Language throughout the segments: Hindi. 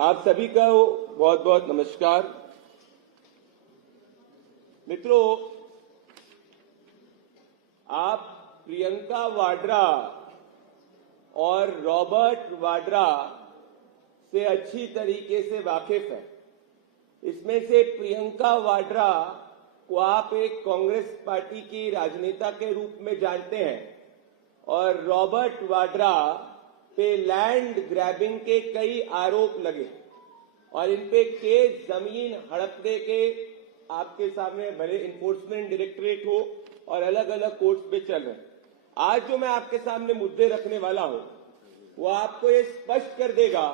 आप सभी का बहुत बहुत नमस्कार। मित्रों, आप प्रियंका वाड्रा और रॉबर्ट वाड्रा से अच्छी तरीके से वाकिफ हैं। इसमें से प्रियंका वाड्रा को आप एक कांग्रेस पार्टी की राजनेता के रूप में जानते हैं और रॉबर्ट वाड्रा पे लैंड ग्रैबिंग के कई आरोप लगे और इन पे केस जमीन हड़पने के आपके सामने भले इन्फोर्समेंट डायरेक्टरेट हो और अलग अलग कोर्ट्स पे चल रहे हैं। आज जो मैं आपके सामने मुद्दे रखने वाला हूं वो आपको ये स्पष्ट कर देगा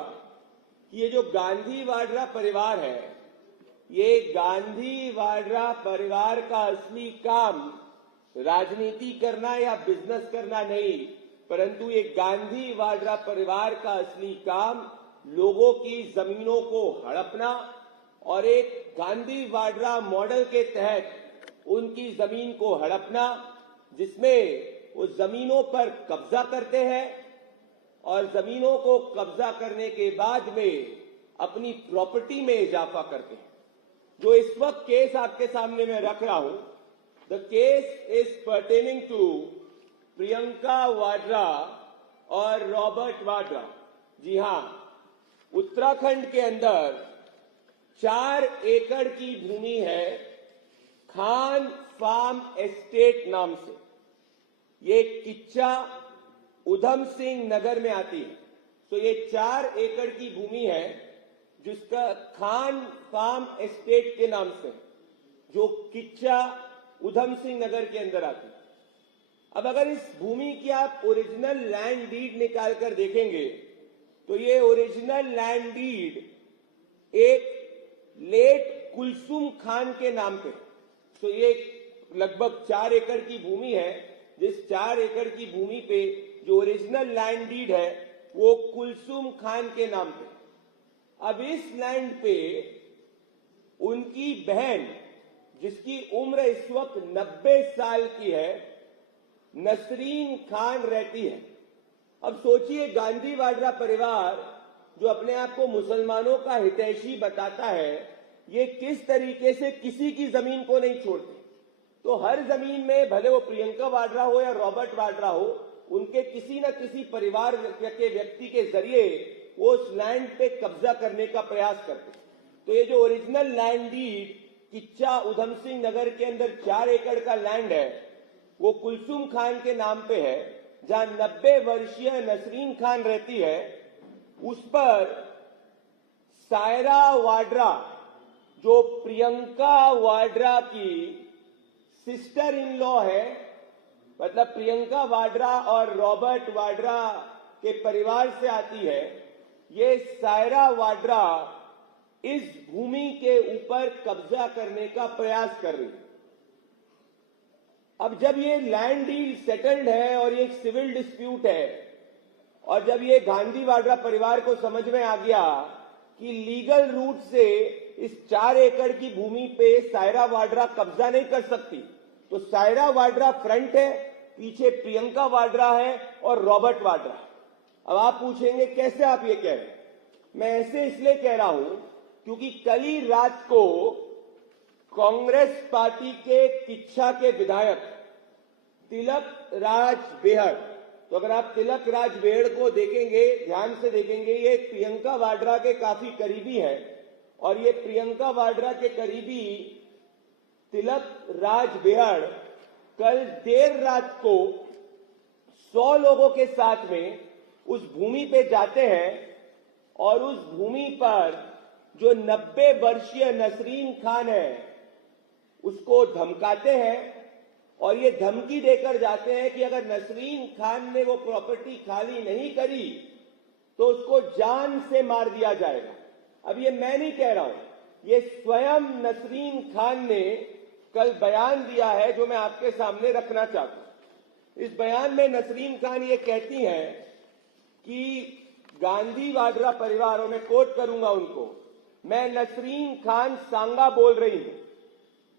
कि ये जो गांधी वाड्रा परिवार है, ये गांधी वाड्रा परिवार का असली काम राजनीति करना या बिजनेस करना नहीं, परंतु ये गांधी वाड्रा परिवार का असली काम लोगों की जमीनों को हड़पना और एक गांधी वाड्रा मॉडल के तहत उनकी जमीन को हड़पना, जिसमें वो जमीनों पर कब्जा करते हैं और जमीनों को कब्जा करने के बाद में अपनी प्रॉपर्टी में इजाफा करते हैं। जो इस वक्त केस आपके सामने मैं रख रहा हूं, the case is pertaining to Priyanka Vadra और रॉबर्ट वाड्रा। जी हां, उत्तराखंड के अंदर 4 एकड़ की भूमि है खान फार्म एस्टेट नाम से। ये किच्चा उधम सिंह नगर में आती है। तो ये 4 एकड़ की भूमि है जिसका खान फार्म एस्टेट के नाम से, जो किच्चा उधम सिंह नगर के अंदर आती है। अब अगर इस भूमि की आप ओरिजिनल लैंड डीड निकाल कर देखेंगे तो ये ओरिजिनल लैंड डीड एक लेट कुलसुम खान के नाम पे। तो ये लगभग 4 एकड़ की भूमि है, जिस 4 एकड़ की भूमि पे जो ओरिजिनल लैंड डीड है वो कुलसुम खान के नाम पे। अब इस लैंड पे उनकी बहन, जिसकी उम्र इस वक्त 90 साल की है, नसरीन खान रहती है। अब सोचिए, गांधी वाड्रा परिवार जो अपने आप को मुसलमानों का हितैषी बताता है, ये किस तरीके से किसी की जमीन को नहीं छोड़ते। तो हर जमीन में, भले वो प्रियंका वाड्रा हो या रॉबर्ट वाड्रा हो, उनके किसी न किसी परिवार के व्यक्ति के जरिए वो उस लैंड पे कब्जा करने का प्रयास करते। तो ये जो original land deed Kichcha Udham Singh Nagar के अंदर 4 एकड़ का लैंड है, वो कुलसुम खान के नाम पे है, जहां 90 वर्षीय नसरीन खान रहती है। उस पर सायरा वाड्रा, जो प्रियंका वाड्रा की सिस्टर इन लॉ है, मतलब प्रियंका वाड्रा और रॉबर्ट वाड्रा के परिवार से आती है, ये सायरा वाड्रा इस भूमि के ऊपर कब्जा करने का प्रयास कर रही है। अब जब ये लैंड डील सेटल्ड है और ये एक सिविल डिस्प्यूट है, और जब ये गांधी वाड्रा परिवार को समझ में आ गया कि लीगल रूट से इस 4 एकड़ की भूमि पे सायरा वाड्रा कब्जा नहीं कर सकती, तो सायरा वाड्रा फ्रंट है, पीछे प्रियंका वाड्रा है और रॉबर्ट वाड्रा है। अब आप पूछेंगे कैसे आप ये कह रहे हैं? मैं ऐसे इसलिए कह रहा हूं क्योंकि कल ही रात को कांग्रेस पार्टी के किच्छा के विधायक तिलक राज बेहड़, तो अगर आप तिलक राज बेहड़ को देखेंगे, ध्यान से देखेंगे, ये प्रियंका वाड्रा के काफी करीबी हैं और ये प्रियंका वाड्रा के करीबी तिलक राज बेहड़ कल देर रात को 100 लोगों के साथ में उस भूमि पे जाते हैं और उस भूमि पर जो 90 वर्षीय नसरीन खान है उसको धमकाते हैं और ये धमकी देकर जाते हैं कि अगर नसरीन खान ने वो प्रॉपर्टी खाली नहीं करी तो उसको जान से मार दिया जाएगा। अब ये मैं नहीं कह रहा हूं, ये स्वयं नसरीन खान ने कल बयान दिया है जो मैं आपके सामने रखना चाहता हूं। इस बयान में नसरीन खान ये कहती हैं कि गांधी वाड्रा परिवार, और मैं कोट करूंगा उनको, मैं नसरीन खान सांगा बोल रही हूं,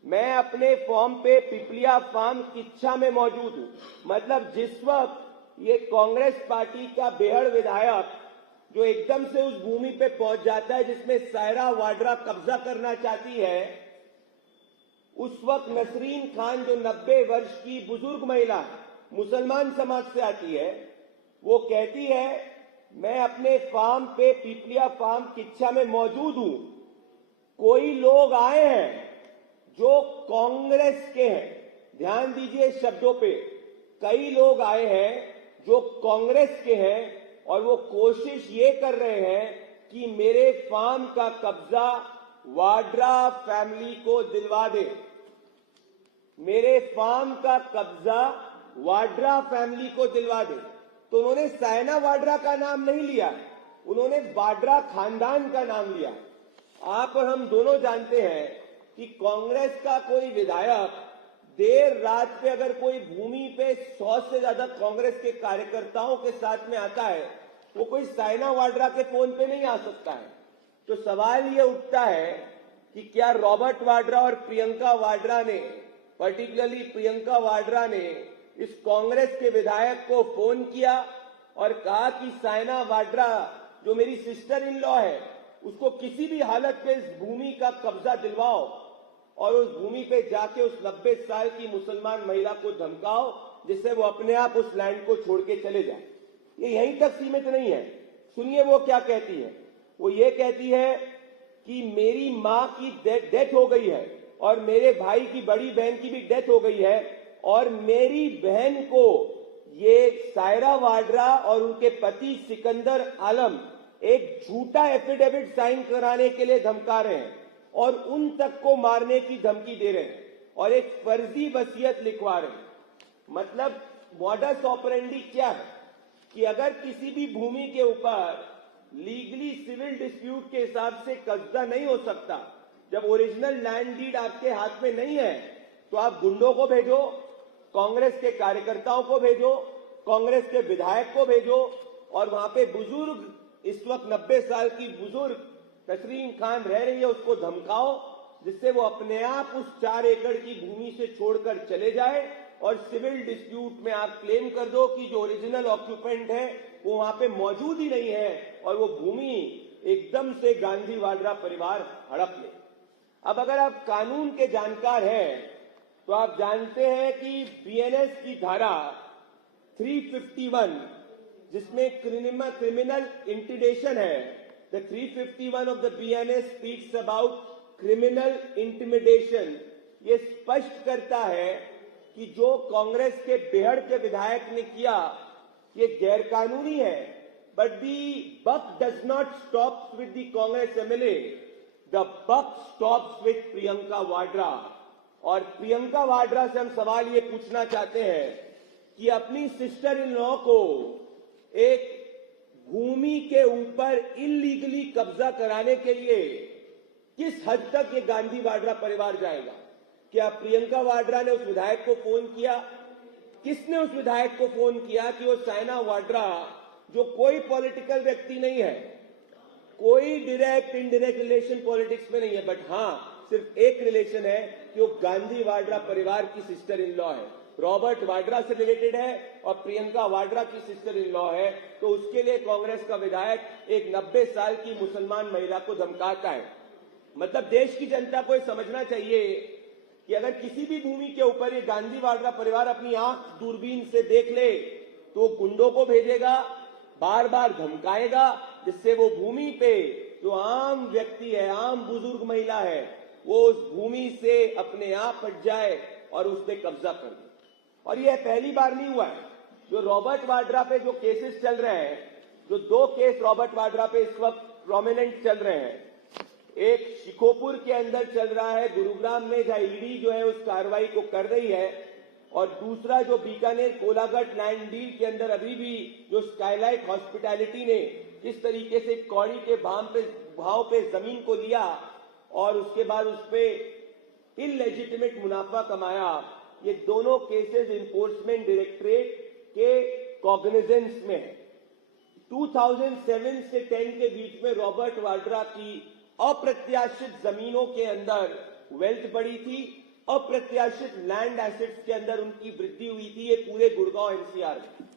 मैं अपने फॉर्म पे पिपलिया फार्म किच्छा में मौजूद हूं। मतलब जिस वक्त ये कांग्रेस पार्टी का बेहड़ विधायक जो एकदम से उस भूमि पे पहुंच जाता है जिसमें सायरा वाड्रा कब्जा करना चाहती है, उस वक्त नसरीन खान जो 90 वर्ष की बुजुर्ग महिला मुसलमान समाज से आती है, वो कहती है मैं अपने फार्म पे पीपलिया फार्म किच्छा में मौजूद हूं, कोई लोग आए हैं जो कांग्रेस के हैं। ध्यान दीजिए शब्दों पे, कई लोग आए हैं जो कांग्रेस के हैं और वो कोशिश ये कर रहे हैं कि मेरे फार्म का कब्जा वाड्रा फैमिली को दिलवा दे। मेरे फार्म का कब्जा वाड्रा फैमिली को दिलवा दे। तो उन्होंने सायना वाड्रा का नाम नहीं लिया, उन्होंने वाड्रा खानदान का नाम लिया। आप और हम दोनों जानते हैं कि कांग्रेस का कोई विधायक देर रात पे अगर कोई भूमि पे 100 से ज्यादा कांग्रेस के कार्यकर्ताओं के साथ में आता है, वो कोई सायना वाड्रा के फोन पे नहीं आ सकता है। तो सवाल ये उठता है कि क्या रॉबर्ट वाड्रा और प्रियंका वाड्रा ने, पर्टिकुलरली प्रियंका वाड्रा ने इस कांग्रेस के विधायक को फोन किया और कहा कि सायना वाड्रा जो मेरी सिस्टर इन लॉ है, उसको किसी भी हालत में इस भूमि का कब्जा दिलवाओ और उस भूमि पे जाके उस 90 साल की मुसलमान महिला को धमकाओ जिससे वो अपने आप उस लैंड को छोड़ के चले जाए। ये यहीं तक सीमित नहीं है। सुनिए वो क्या कहती है। वो ये कहती है कि मेरी माँ की डेथ हो गई है और मेरे भाई की बड़ी बहन की भी डेथ हो गई है और मेरी बहन को ये सायरा वाड्रा और उनके पति सिकंदर आलम एक झूठा एफिडेविट साइन कराने के लिए धमका रहे हैं और उन तक को मारने की धमकी दे रहे हैं और एक फर्जी वसीयत लिखवा रहे हैं। मतलब मॉडस ऑपरेंडी क्या है कि अगर किसी भी भूमि के ऊपर लीगली सिविल डिस्प्यूट के हिसाब से कब्जा नहीं हो सकता, जब ओरिजिनल लैंड डीड आपके हाथ में नहीं है, तो आप गुंडों को भेजो, कांग्रेस के कार्यकर्ताओं को भेजो, कांग्रेस के विधायक को भेजो और वहां पे बुजुर्ग, इस वक्त 90 साल की बुजुर्ग नसरीन खान रह रही है, उसको धमकाओ जिससे वो अपने आप उस 4 एकड़ की भूमि से छोड़कर चले जाए और सिविल डिस्प्यूट में आप क्लेम कर दो कि जो ओरिजिनल ऑक्यूपेंट है वो वहां पे मौजूद ही नहीं है और वो भूमि एकदम से गांधी वाड्रा परिवार हड़प ले। अब अगर आप कानून के जानकार हैं तो आप जानते हैं कि बीएनएस की धारा 351 जिसमें क्रिमिनल इंटिमिडेशन है, the 351 of the BNS speaks about criminal intimidation। ये स्पष्ट करता है कि जो कांग्रेस के बेहड़ के विधायक ने किया ये गैरकानूनी है। But the buck does not stop with the Congress MLA, the buck stops with Priyanka Vadra. और प्रियंका वाड्रा से हम सवाल ये पूछना चाहते हैं कि अपनी सिस्टर इन लॉ को एक भूमि के ऊपर इलीगली कब्जा कराने के लिए किस हद तक ये गांधी वाड्रा परिवार जाएगा? क्या प्रियंका वाड्रा ने उस विधायक को फोन किया? किसने उस विधायक को फोन किया कि वो सायना वाड्रा जो कोई पॉलिटिकल व्यक्ति नहीं है, कोई डायरेक्ट इनडायरेक्ट रिलेशन पॉलिटिक्स में नहीं है, बट हाँ सिर्फ एक रिलेशन है कि वो गांधी वाड्रा परिवार की सिस्टर इन लॉ है, रॉबर्ट वाड्रा से रिलेटेड है और प्रियंका वाड्रा की सिस्टर इन लॉ है, तो उसके लिए कांग्रेस का विधायक एक 90 साल की मुसलमान महिला को धमकाता है। मतलब देश की जनता को समझना चाहिए कि अगर किसी भी भूमि के ऊपर ये गांधी वाड्रा परिवार अपनी आंख दूरबीन से देख ले तो गुंडों को भेजेगा, बार बार धमकाएगा, जिससे वो भूमि पे जो आम व्यक्ति है, आम बुजुर्ग महिला है, वो उस भूमि से अपने आप हट जाए और उसने कब्जा कर दे। और यह पहली बार नहीं हुआ है। जो रॉबर्ट वाड्रा पे जो केसेस चल रहे हैं, जो 2 केस रॉबर्ट वाड्रा पे इस वक्त प्रोमिनेंट चल रहे हैं, एक शिकोपुर के अंदर चल रहा है गुरुग्राम में, जहां ईडी जो है उस कार्रवाई को कर रही है, और दूसरा जो बीकानेर कोलाघाट लैंड डील के अंदर अभी भी जो स्काईलाइट हॉस्पिटैलिटी ने जिस तरीके से कौड़ी के भाव पे जमीन को लिया और उसके बाद उस पर इलेजिटिमेट मुनाफा कमाया, ये दोनों केसेस इन्फोर्समेंट डायरेक्टरेट के कॉग्निजेंस में है। 2007 से 10 के बीच में रॉबर्ट वाड्रा की अप्रत्याशित जमीनों के अंदर वेल्थ बढ़ी थी, अप्रत्याशित लैंड एसेट्स के अंदर उनकी वृद्धि हुई थी, ये पूरे गुड़गांव एनसीआर में।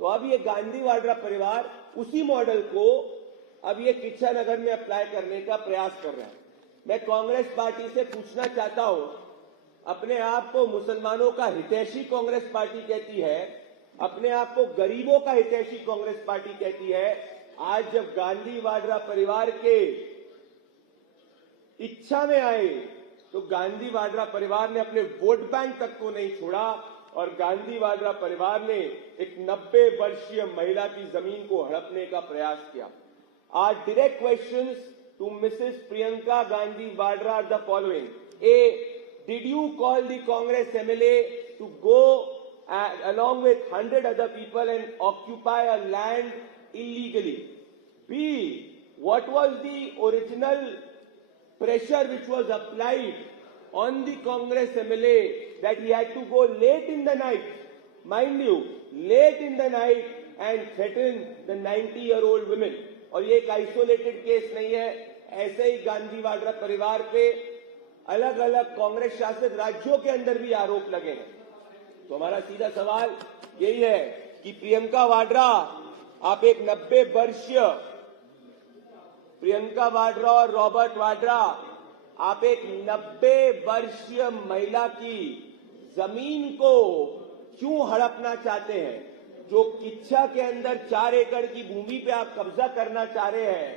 तो अब ये गांधी वाड्रा परिवार उसी मॉडल को अब ये किच्छा नगर में अप्लाई करने का प्रयास कर रहा है। मैं कांग्रेस पार्टी से पूछना चाहता हूं, अपने आप को मुसलमानों का हितैषी कांग्रेस पार्टी कहती है, अपने आप को गरीबों का हितैषी कांग्रेस पार्टी कहती है। आज जब गांधी वाड्रा परिवार के इच्छा में आए तो गांधी वाड्रा परिवार ने अपने वोट बैंक तक को नहीं छोड़ा और गांधी वाड्रा परिवार ने एक 90 वर्षीय महिला की जमीन को हड़पने का प्रयास किया। Our direct questions to Mrs. Priyanka Gandhi Vadra are the following. A, did you call the Congress MLA to go along with 100 other people and occupy a land illegally? B, what was the original pressure which was applied on the Congress MLA that he had to go late in the night, mind you, late in the night and threaten the 90-year-old women? और ये एक आइसोलेटेड केस नहीं है, ऐसे ही गांधी वाड्रा परिवार पे अलग अलग कांग्रेस शासित राज्यों के अंदर भी आरोप लगे हैं। तो हमारा सीधा सवाल यही है कि प्रियंका वाड्रा, आप एक 90 वर्षीय प्रियंका वाड्रा और रॉबर्ट वाड्रा, आप एक 90 वर्षीय महिला की जमीन को क्यों हड़पना चाहते हैं? जो किच्छा के अंदर 4 एकड़ की भूमि पे आप कब्जा करना चाह रहे हैं,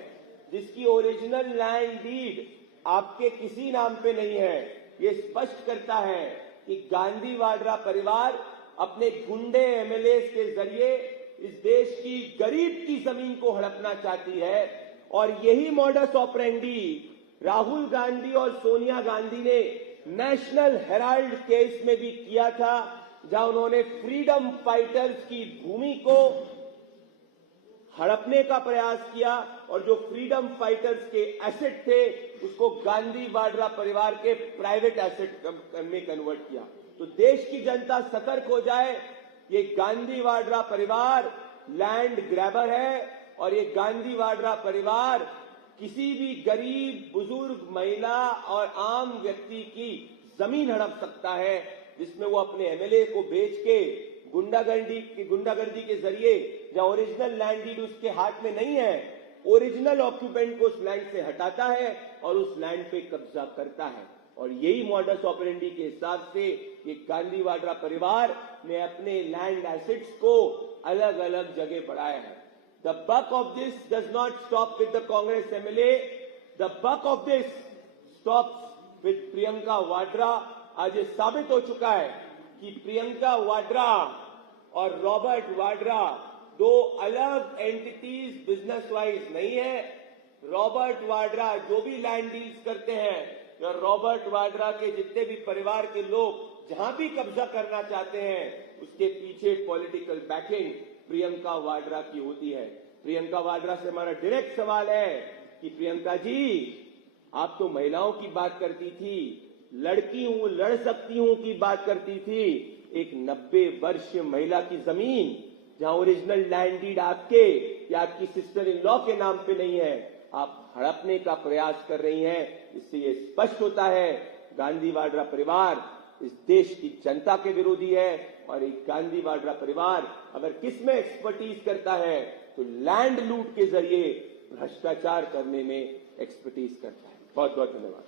जिसकी ओरिजिनल लैंड डीड आपके किसी नाम पे नहीं है, ये स्पष्ट करता है कि गांधी वाड्रा परिवार अपने गुंडे एमएलए के जरिए इस देश की गरीब की जमीन को हड़पना चाहती है। और यही मॉडस ऑपरेंडी राहुल गांधी और सोनिया गांधी ने नेशनल हेराल्ड केस में भी किया था, जहां उन्होंने फ्रीडम फाइटर्स की भूमि को हड़पने का प्रयास किया और जो फ्रीडम फाइटर्स के एसेट थे उसको गांधी वाड्रा परिवार के प्राइवेट एसेट में कन्वर्ट किया। तो देश की जनता सतर्क हो जाए, ये गांधी वाड्रा परिवार लैंड ग्रैबर है और ये गांधी वाड्रा परिवार किसी भी गरीब, बुजुर्ग, महिला और आम व्यक्ति की जमीन हड़प सकता है, जिसमें वो अपने एमएलए को बेच के गुंडागर्दी के जरिए, जहां ओरिजिनल लैंड डीड उसके हाथ में नहीं है, ओरिजिनल ऑक्यूपेंट को उस लैंड से हटाता है और उस लैंड पे कब्जा करता है। और यही मॉडस ऑपरेंडी के हिसाब से ये गांधी वाड्रा परिवार ने अपने लैंड एसेट्स को अलग अलग जगह बढ़ाया है। The buck of this does not stop with the Congress MLA, the buck of this stops with Priyanka Vadra. आज ये साबित हो चुका है कि प्रियंका वाड्रा और रॉबर्ट वाड्रा दो अलग एंटिटीज बिजनेस वाइज नहीं है। रॉबर्ट वाड्रा जो भी लैंड डील्स करते हैं, या रॉबर्ट वाड्रा के जितने भी परिवार के लोग जहां भी कब्जा करना चाहते हैं, उसके पीछे पॉलिटिकल बैकिंग प्रियंका वाड्रा की होती है। प्रियंका वाड्रा से हमारा डायरेक्ट सवाल है कि प्रियंका जी, आप तो महिलाओं की बात करती थी, लड़की हूं, लड़ सकती हूं की बात करती थी। एक 90 वर्षीय महिला की जमीन जहां ओरिजिनल लैंड डीड आपके या आपकी सिस्टर इन लॉ के नाम पे नहीं है, आप हड़पने का प्रयास कर रही हैं। इससे ये स्पष्ट होता है गांधी वाड्रा परिवार इस देश की जनता के विरोधी है। और एक गांधी वाड्रा परिवार अगर किसमें एक्सपर्टीज करता है तो लैंड लूट के जरिए भ्रष्टाचार करने में एक्सपर्टीज करता है। बहुत बहुत धन्यवाद।